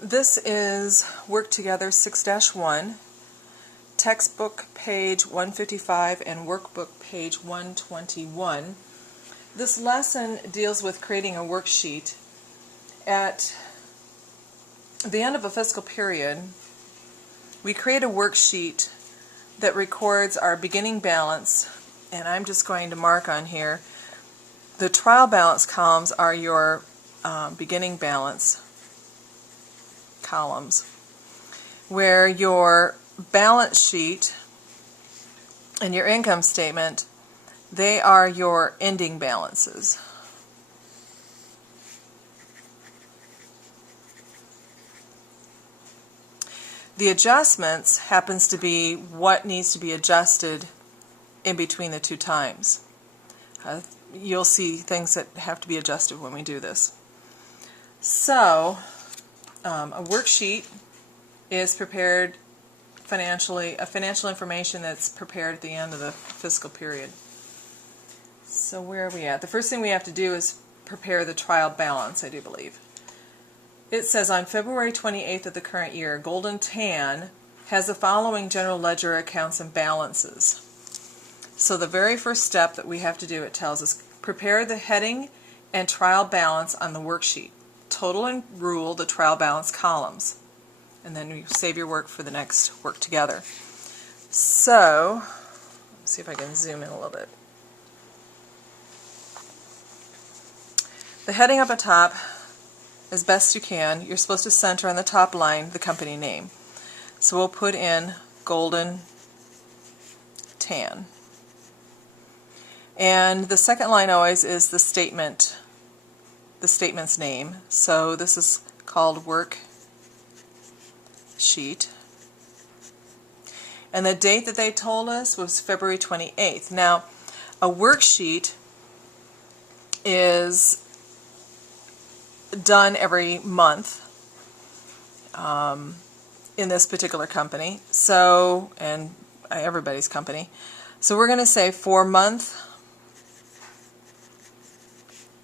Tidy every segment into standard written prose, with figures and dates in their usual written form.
This is Work Together 6-1, textbook page 155 and workbook page 121. This lesson deals with creating a worksheet. At the end of a fiscal period, we create a worksheet that records our beginning balance, and I'm just going to mark on here. The trial balance columns are your beginning balance columns, where your balance sheet and your income statement, they are your ending balances. The adjustments happens to be what needs to be adjusted in between the two times. You'll see things that have to be adjusted when we do this. So, a worksheet is prepared financial information that's prepared at the end of the fiscal period. So where are we at? The first thing we have to do is prepare the trial balance, I do believe. It says on February 28th of the current year, Golden Tan has the following general ledger accounts and balances. So the very first step that we have to do, it tells us, prepare the heading and trial balance on the worksheet. Total and rule the trial balance columns. And then you save your work for the next Work Together. So, let's see if I can zoom in a little bit. The heading up at top, as best you can, you're supposed to center on the top line the company name. So we'll put in Golden Tan. And the second line always is the statement's name. So this is called Work Sheet. And the date that they told us was February 28th. Now, a worksheet is done every month in this particular company, so, and everybody's company. So we're going to say for month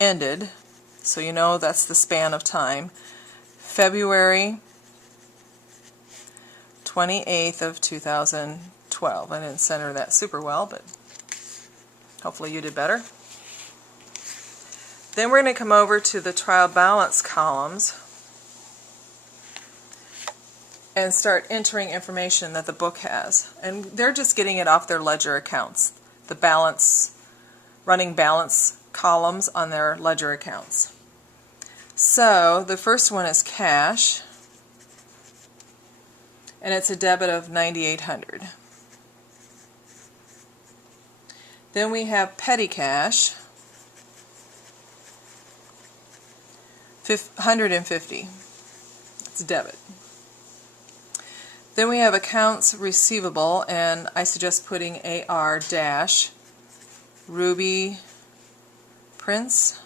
ended, so you know that's the span of time, February 28th of 2012. I didn't center that super well, but hopefully you did better. Then we're going to come over to the trial balance columns and start entering information that the book has. And they're just getting it off their ledger accounts, the balance, running balance columns on their ledger accounts. So the first one is cash, and it's a debit of $9,800. Then we have petty cash, $150. It's a debit. Then we have accounts receivable, and I suggest putting AR dash Ruby Prince,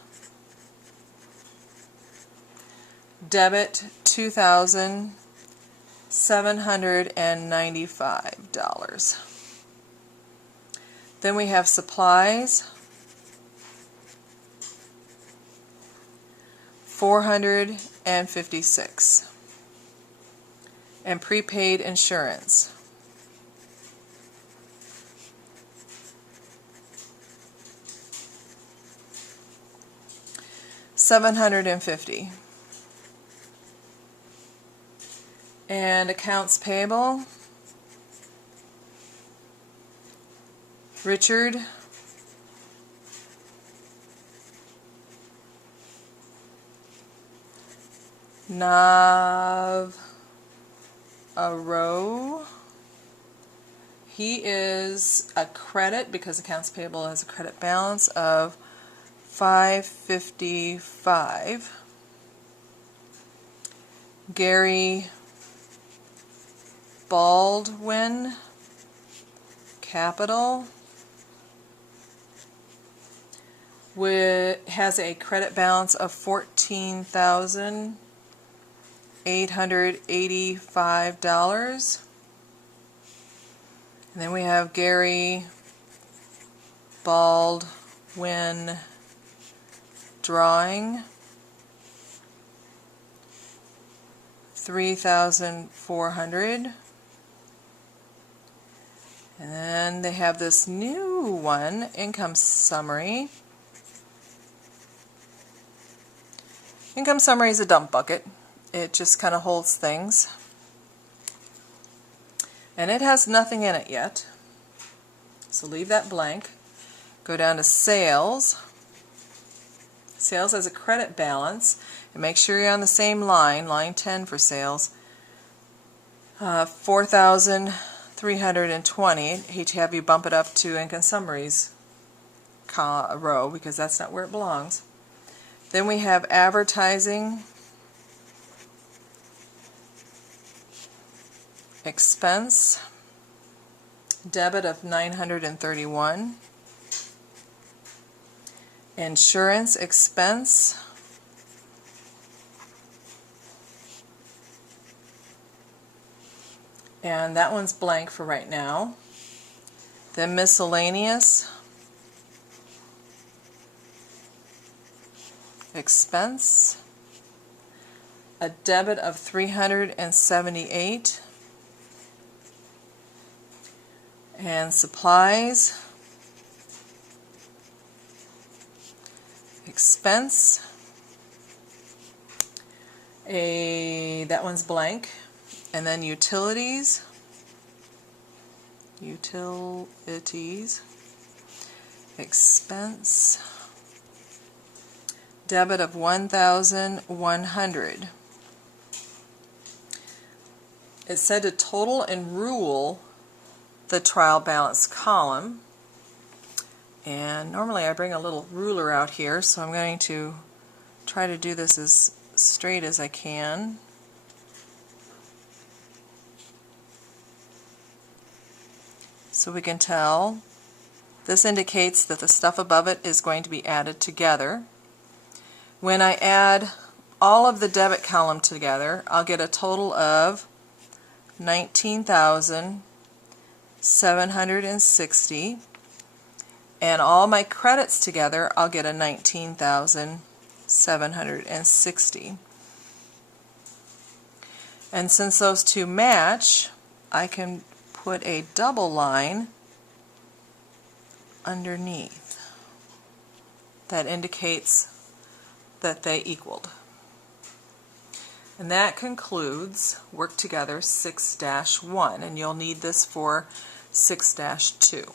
debit $2,795. Then we have supplies, $456, and prepaid insurance, $750, and accounts payable, Richard Navarro. He is a credit because accounts payable has a credit balance of $555. Gary Baldwin, capital, has a credit balance of $14,885. And then we have Gary Baldwin drawing, $3,400. And then they have this new one, income summary. Income summary is a dump bucket. It just kind of holds things. And it has nothing in it yet. So leave that blank. Go down to sales. Sales has a credit balance. And make sure you're on the same line, line 10 for sales. 4,320. Hate to have you bump it up to income summaries row because that's not where it belongs. Then we have advertising expense, debit of $931. Insurance expense, and that one's blank for right now. Then miscellaneous expense, a debit of $378, and supplies expense, that one's blank, and then utilities expense, debit of $1,100. It said to total and rule the trial balance column, and normally I bring a little ruler out here, so I'm going to try to do this as straight as I can. So we can tell this indicates that the stuff above it is going to be added together. When I add all of the debit column together, I'll get a total of $19,760, and all my credits together, I'll get a $19,760. And since those two match, I can put a double line underneath that indicates that they equaled. And that concludes Work Together 6-1, and you'll need this for 6-2.